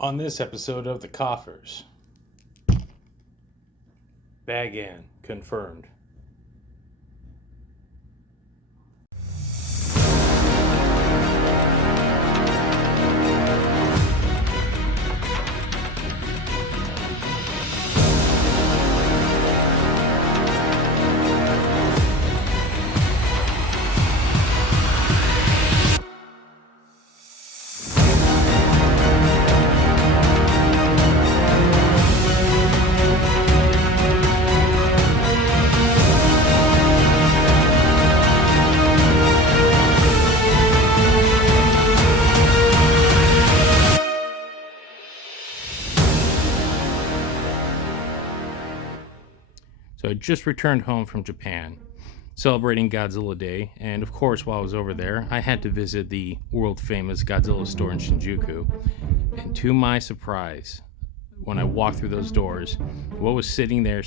On this episode of the Koffers, Bagan confirmed. So I just returned home from Japan, celebrating Godzilla Day, and of course while I was over there, I had to visit the world-famous Godzilla store in Shinjuku. And to my surprise, when I walked through those doors, what was sitting there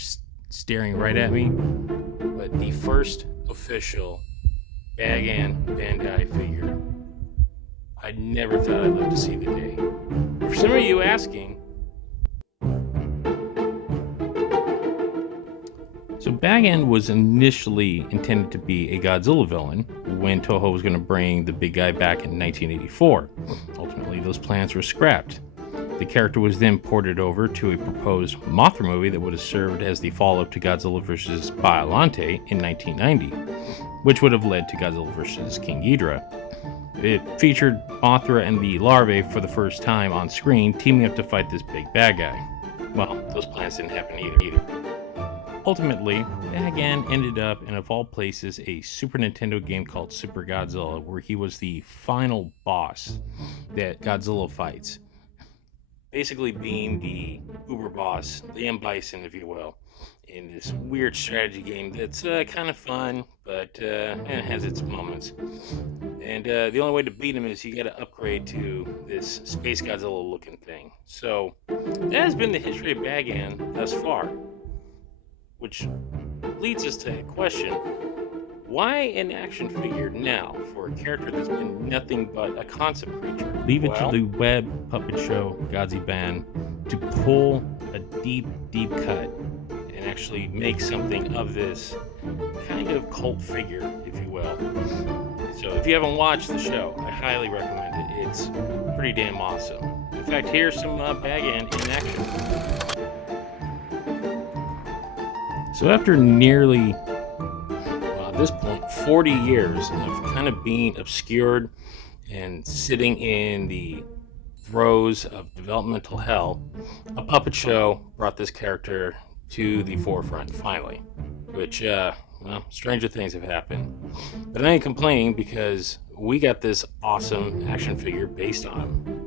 staring right at me but the first official Bagan Bandai figure. I never thought I'd live to see the day. For some of you asking, so Bagan was initially intended to be a Godzilla villain when Toho was going to bring the big guy back in 1984. Ultimately, those plans were scrapped. The character was then ported over to a proposed Mothra movie that would have served as the follow-up to Godzilla vs. Biollante in 1990, which would have led to Godzilla vs. King Ghidorah. It featured Mothra and the larvae for the first time on screen, teaming up to fight this big bad guy. Well, those plans didn't happen either. Ultimately, Bagan ended up in, of all places, a Super Nintendo game called Super Godzilla, where he was the final boss that Godzilla fights. Basically being the uber boss, the M. Bison, if you will, in this weird strategy game that's kind of fun, but it has its moments. And the only way to beat him is you got to upgrade to this Space Godzilla looking thing. So that has been the history of Bagan thus far. Which leads us to a question: why an action figure now for a character that's been nothing but a concept creature? Leave it to the web puppet show Godzilla to pull a deep cut and actually make something of this kind of cult figure, if you will. So if you haven't watched the show, I highly recommend it. It's pretty damn awesome. In fact, here's some Bagan in action. So after nearly, at this point, 40 years of kind of being obscured and sitting in the throes of developmental hell, a puppet show brought this character to the forefront finally, which, stranger things have happened. But I ain't complaining because we got this awesome action figure based on him.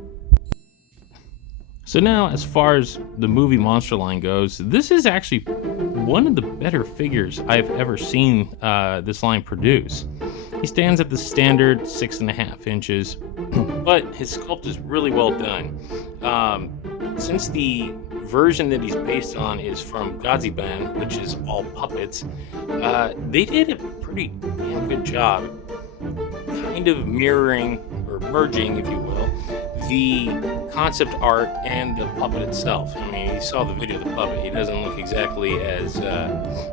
So now, as far as the movie monster line goes, this is actually one of the better figures I've ever seen this line produce. He stands at the standard 6.5 inches, but his sculpt is really well done. Since the version that he's based on is from Godzilla, which is all puppets, they did a pretty damn good job kind of mirroring, or merging, if you will, the concept art and the puppet itself. I mean, you saw the video of the puppet. He doesn't look exactly as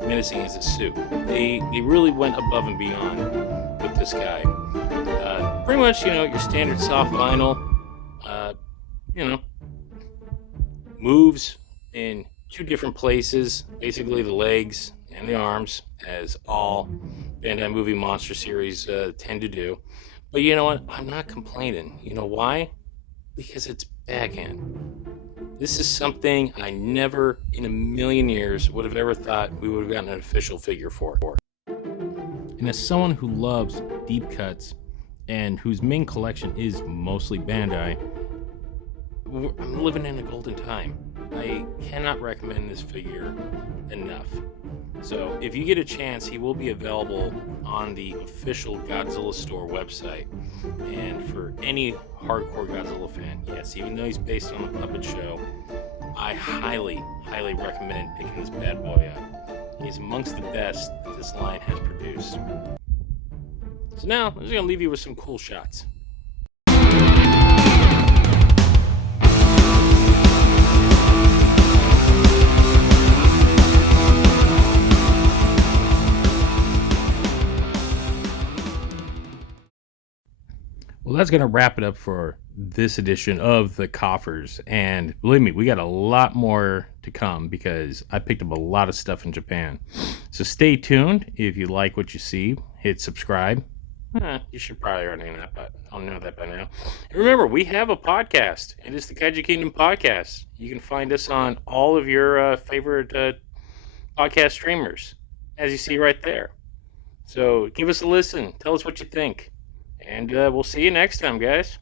menacing as his suit. They really went above and beyond with this guy. Pretty much, your standard soft vinyl, moves in two different places, basically the legs and the arms, as all Bandai movie monster series tend to do. But you know what? I'm not complaining. You know why? Because it's Bagan. This is something I never in a million years would have ever thought we would have gotten an official figure for. And as someone who loves deep cuts and whose main collection is mostly Bandai, I'm living in a golden time. I cannot recommend this figure enough. So if you get a chance, he will be available on the official Godzilla store website. And for any hardcore Godzilla fan, yes, even though he's based on a puppet show, I highly recommend picking this bad boy up. He's amongst the best that this line has produced. So now, I'm just going to leave you with some cool shots. Well, that's going to wrap it up for this edition of the Koffers. And believe me, we got a lot more to come because I picked up a lot of stuff in Japan. So stay tuned. If you like what you see, hit subscribe. You should probably already know that, but I'll know that by now. And remember, we have a podcast. It is the Kaiju Kingdom Podcast. You can find us on all of your favorite podcast streamers, as you see right there. So give us a listen. Tell us what you think. And we'll see you next time, guys.